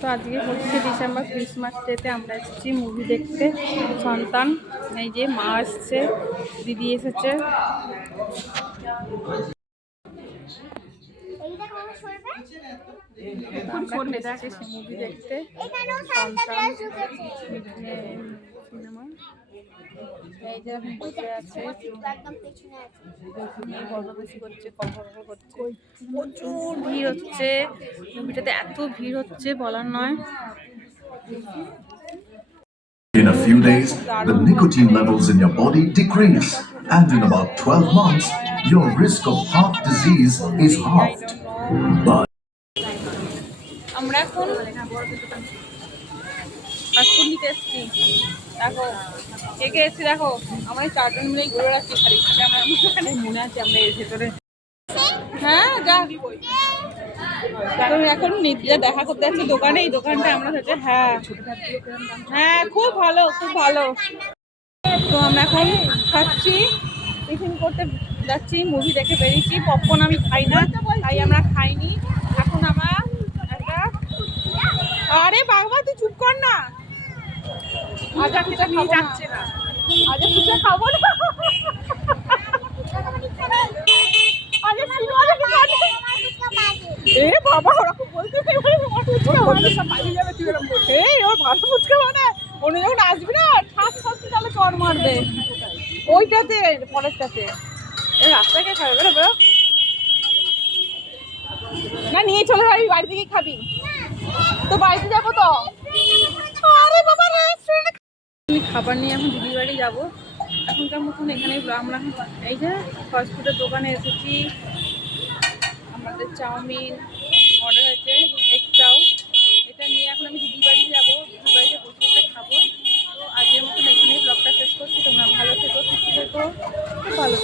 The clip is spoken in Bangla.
তো আজকে 25শে ডিসেম্বর ক্রিসমাস ডেতে আমরা এসেছি মুভি দেখতে। সন্তান, এই যে মা আসছে, দিদি এসেছে। মুভি দেখতে সন্তান সিনেমা। এই যে বসে আছে, বদমাইশি করছে, কলকল করছে, প্রচুর ভিড় হচ্ছে মুভিটাতে, এত ভিড় হচ্ছে বলার নয়। In a few days, the nicotine levels in your body decrease, and in about 12 months, your risk of heart disease is halved. But আমরা এখন নিতে এসছি, দেখো কে কে এসছি, দেখো আমরা চারজন মিলেই ঘুরে রাখছি খালি। আমার মনে আছে আমরা এর ভেতরে, হ্যাঁ যা এখন নিত্যা দেখা করতে যাচ্ছি দোকানে। এই দোকানটা আমরা হচ্ছে, হ্যাঁ হ্যাঁ খুব ভালো, খুব ভালো। তো আমরা এখন খাচ্ছি, টিফিন করতে যাচ্ছি, মুভি দেখে বেরিয়েছি। পপকর্ন আমি খাই না, তাই আমরা খাইনি। এখন আমরা একটা, আরে বাবা তুই চুপ কর না, আজা খুচা খাবো যাচ্ছে না, আজা খুচা খাবো না। এ বাবা ওরকম বলতে এই ওর ভালো ফুচকা বানায়, অন্য যখন আসবি না ঠাস ঠাস তাহলে চড় মারবে। ওইটাতে পরেরটাতে রাস্তাকে খাবে, বেরো বেরো না, নিয়ে চলে যাবি বাড়ি থেকে খাবি তো, বাড়িতে যাবো তো। আরে বাবা আমি খাবার নিয়ে এখন দিদির বাড়ি যাবো। এখনকার মতন এখানে আমরা এই যে ফাস্ট ফুডের দোকানে এসেছি। আমাদের চাউমিন অর্ডার হয়েছে, এগ চাউ, এটা নিয়ে এখন আমি দিদির বাড়ি যাবো, দিদির বাড়িতে বসে বসে খাবো। তো আজকের মতন এখানেই ব্লগটা শেষ করছি। তোমরা ভালো থেকো, সুস্থ থেকো, খুব ভালো।